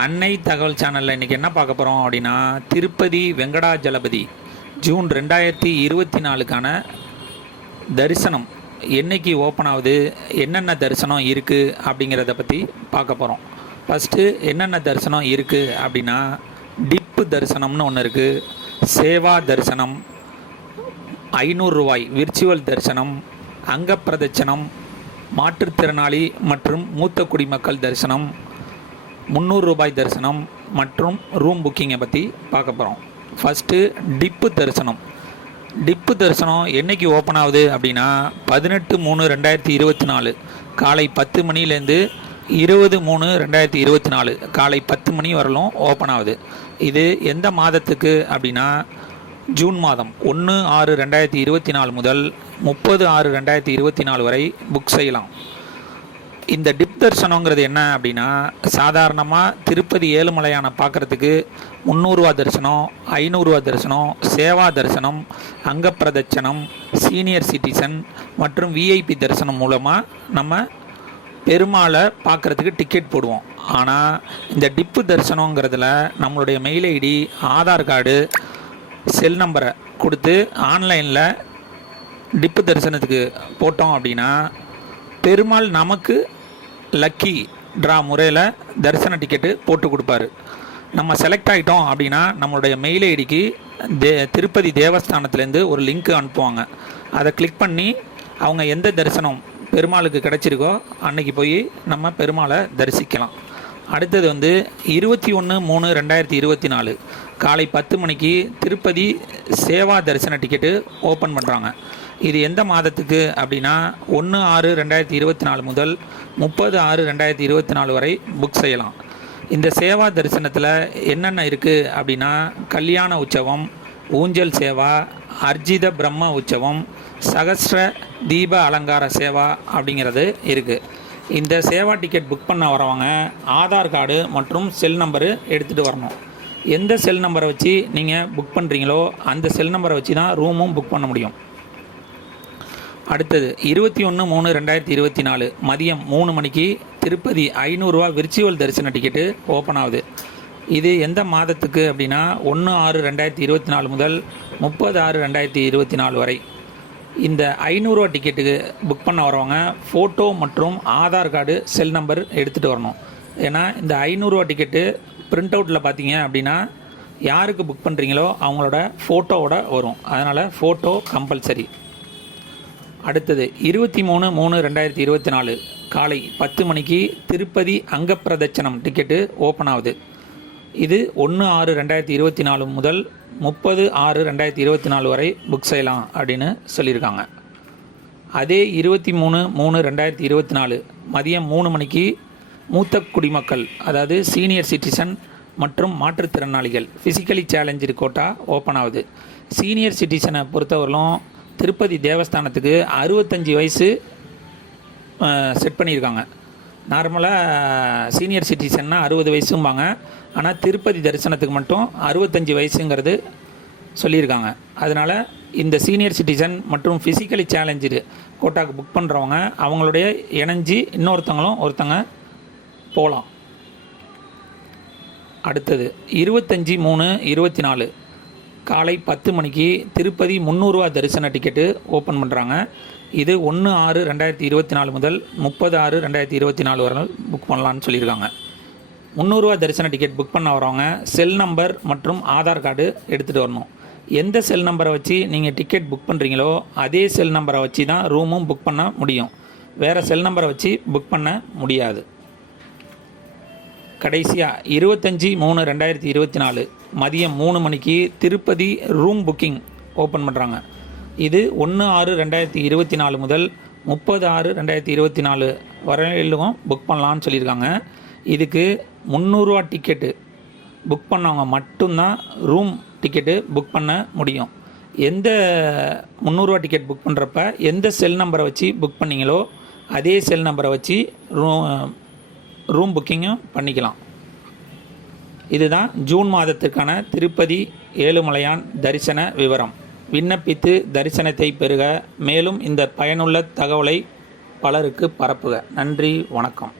அன்னை தகவல் சேனலில் இன்றைக்கி என்ன பார்க்க போகிறோம் அப்படின்னா திருப்பதி வெங்கடாஜலபதி ஜூன் ரெண்டாயிரத்தி இருபத்தி நாலுக்கான தரிசனம். என்னைக்கு ஓப்பன் ஆகுது என்னென்ன தரிசனம் இருக்குது அப்படிங்கிறத பற்றி பார்க்க போகிறோம் ஃபஸ்ட்டு என்னென்ன தரிசனம் இருக்குது அப்படின்னா டிப்பு தரிசனம்னு ஒன்று இருக்குது சேவா தரிசனம் ஐநூறு ரூபாய் விர்ச்சுவல் தரிசனம் அங்கப்பிரதட்சணம் மாற்றுத்திறனாளி மற்றும் மூத்த குடிமக்கள் தரிசனம் முந்நூறு ரூபாய் தரிசனம் மற்றும் ரூம் புக்கிங்கை பற்றி பார்க்க போகிறோம் ஃபஸ்ட்டு டிப்பு தரிசனம். டிப்பு தரிசனம் என்னைக்கு ஓப்பன் ஆகுது அப்படின்னா பதினெட்டு மூணு ரெண்டாயிரத்தி இருபத்தி நாலு. காலை பத்து மணிலேருந்து இருபது மூணு ரெண்டாயிரத்தி இருபத்தி நாலு. காலை பத்து மணி வரலும் ஓப்பன் ஆகுது. இது எந்த மாதத்துக்கு அப்படின்னா ஜூன் மாதம். ஒன்று ஆறு ரெண்டாயிரத்தி இருபத்தி நாலு முதல் முப்பது ஆறு ரெண்டாயிரத்தி இருபத்தி நாலு வரை புக் செய்யலாம். இந்த டிப் தரிசனங்கிறது என்ன அப்படின்னா சாதாரணமாக திருப்பதி ஏழுமலையான பார்க்குறதுக்கு முந்நூறுரூவா தரிசனம் ஐநூறுரூவா தரிசனம் சேவா தரிசனம் அங்கப்பிரதட்சணம் சீனியர் சிட்டிசன் மற்றும் விஐபி தரிசனம் மூலமாக நம்ம பெருமாளை பார்க்குறதுக்கு டிக்கெட் போடுவோம். ஆனால் இந்த டிப்பு தரிசனங்கிறதுல நம்மளுடைய mail ID Aadhaar card cell நம்பரை கொடுத்து ஆன்லைனில் டிப்பு தரிசனத்துக்கு போட்டோம் அப்படின்னா பெருமாள் நமக்கு லக்கி ட்ரா முறையில் தரிசன டிக்கெட்டு போட்டு கொடுப்பாரு. நம்ம செலக்ட் ஆகிட்டோம் அப்படின்னா நம்மளுடைய மெயில் ஐடிக்கு தே திருப்பதி தேவஸ்தானத்துலேருந்து ஒரு லிங்க் அனுப்புவாங்க. அதை கிளிக் பண்ணி அவங்க எந்த தரிசனம் பெருமாளுக்கு கிடச்சிருக்கோ அன்னைக்கு போய் நம்ம பெருமாளை தரிசிக்கலாம். அடுத்தது வந்து இருபத்தி ஒன்று மூணு ரெண்டாயிரத்தி இருபத்தி நாலு. காலை பத்து மணிக்கு திருப்பதி சேவா தரிசன டிக்கெட்டு ஓப்பன் பண்ணுறாங்க இது எந்த மாதத்துக்கு அப்படின்னா ஒன்று ஆறு ரெண்டாயிரத்தி இருபத்தி நாலு முதல் முப்பது ஆறு ரெண்டாயிரத்தி இருபத்தி நாலு வரை புக் செய்யலாம். இந்த சேவா தரிசனத்தில் என்னென்ன இருக்குது அப்படின்னா கல்யாண உற்சவம் ஊஞ்சல் சேவா அர்ஜித பிரம்ம உற்சவம் சகஸ்ர தீப அலங்கார சேவா அப்படிங்கிறது இருக்குது இந்த சேவா டிக்கெட் புக் பண்ண வரவங்க ஆதார் கார்டு மற்றும் செல் நம்பரு எடுத்துகிட்டு வரணும். எந்த செல் நம்பரை வச்சு நீங்கள் புக் பண்ணுறீங்களோ அந்த செல் நம்பரை வச்சு தான் ரூமும் புக் பண்ண முடியும். அடுத்தது இருபத்தி ஒன்று மூணு ரெண்டாயிரத்தி இருபத்தி நாலு மதியம் மூணு மணிக்கு திருப்பதி ஐநூறுரூவா விர்ச்சுவல் தரிசன டிக்கெட்டு ஓப்பன் ஆகுது. இது எந்த மாதத்துக்கு அப்படின்னா ஒன்று ஆறு ரெண்டாயிரத்தி இருபத்தி நாலு முதல் முப்பது ஆறு ரெண்டாயிரத்தி இருபத்தி நாலு வரை. இந்த ஐநூறுரூவா டிக்கெட்டுக்கு புக் பண்ண வரவங்க ஃபோட்டோ மற்றும் ஆதார் கார்டு செல் நம்பர் எடுத்துகிட்டு வரணும். ஏன்னா இந்த ஐநூறுரூவா டிக்கெட்டு பிரிண்ட் அவுட்டில் பார்த்தீங்க அப்படின்னா யாருக்கு புக் பண்ணுறீங்களோ அவங்களோட ஃபோட்டோவோட வரும். அதனால் ஃபோட்டோ கம்பல்சரி அடுத்தது இருபத்தி மூணு மூணு ரெண்டாயிரத்தி இருபத்தி நாலு. காலை பத்து மணிக்கு திருப்பதி அங்கப்பிரதட்சணம் டிக்கெட்டு ஓப்பன் ஆகுது. இது ஒன்று ஆறு ரெண்டாயிரத்தி இருபத்தி நாலு முதல் முப்பது ஆறு ரெண்டாயிரத்தி இருபத்தி நாலு வரை புக் செய்யலாம் அப்படின்னு சொல்லியிருக்காங்க. அதே இருபத்தி மூணு மூணு ரெண்டாயிரத்தி இருபத்தி நாலு மதியம் மூணு மணிக்கு மூத்த குடிமக்கள் அதாவது சீனியர் சிட்டிசன் மற்றும் மாற்றுத்திறனாளிகள் ஃபிசிக்கலி சேலஞ்சு கோட்டா ஓப்பன் ஆகுது. சீனியர் சிட்டிசனை பொறுத்தவரையிலும் திருப்பதி தேவஸ்தானத்துக்கு அறுபத்தஞ்சி வயசு செட் பண்ணியிருக்காங்க. நார்மலாக சீனியர் சிட்டிசன்னா அறுபது வயசும்பாங்க. ஆனால் திருப்பதி தரிசனத்துக்கு மட்டும் அறுபத்தஞ்சி வயசுங்கிறது சொல்லியிருக்காங்க. அதனால் இந்த சீனியர் சிட்டிசன் மற்றும் ஃபிசிக்கலி சேலஞ்சு கோட்டாக்கு புக் பண்ணுறவங்க அவங்களுடைய இணைஞ்சி இன்னொருத்தவங்களும் ஒருத்தங்க போகலாம் அடுத்தது இருபத்தஞ்சி மூணு இருபத்தி நாலு காலை பத்து மணிக்கு திருப்பதி முந்நூறுரூவா தரிசன டிக்கெட்டு ஓப்பன் பண்ணுறாங்க இது ஒன்று ஆறு ரெண்டாயிரத்தி இருபத்தி நாலு முதல் முப்பது ஆறு ரெண்டாயிரத்தி இருபத்தி நாலு வரை புக் பண்ணலான்னு சொல்லியிருக்காங்க. முந்நூறுரூவா தரிசன டிக்கெட் புக் பண்ண வரவங்க செல் நம்பர் மற்றும் ஆதார் கார்டு எடுத்துகிட்டு வரணும். எந்த செல் நம்பரை வச்சு நீங்கள் டிக்கெட் புக் பண்ணுறீங்களோ அதே செல் நம்பரை வச்சு தான் ரூமும் புக் பண்ண முடியும். வேறு செல் நம்பரை வச்சு புக் பண்ண முடியாது. கடைசியாக இருபத்தஞ்சி மூணு ரெண்டாயிரத்தி இருபத்தி நாலு மதியம் மூணு மணிக்கு திருப்பதி ரூம் புக்கிங் ஓப்பன் பண்ணுறாங்க இது ஒன்று ஆறு ரெண்டாயிரத்தி இருபத்தி நாலு முதல் முப்பது ஆறு ரெண்டாயிரத்தி இருபத்தி நாலு வரையிலும் புக் பண்ணலான்னு சொல்லியிருக்காங்க. இதுக்கு முந்நூறுரூவா டிக்கெட்டு புக் பண்ணவங்க மட்டும்தான் ரூம் டிக்கெட்டு புக் பண்ண முடியும். எந்த முந்நூறுரூவா டிக்கெட் புக் பண்ணுறப்ப எந்த செல் நம்பரை வச்சு புக் பண்ணீங்களோ அதே செல் நம்பரை வச்சு ரூம் ரூம் புக்கிங்கும் பண்ணிக்கலாம். இதுதான் ஜூன் மாதத்திற்கான திருப்பதி ஏழுமலையான் தரிசன விவரம். விண்ணப்பித்து தரிசனத்தை பெறுக. மேலும் இந்த பயனுள்ள தகவலை பலருக்கு பரப்புக. நன்றி வணக்கம்.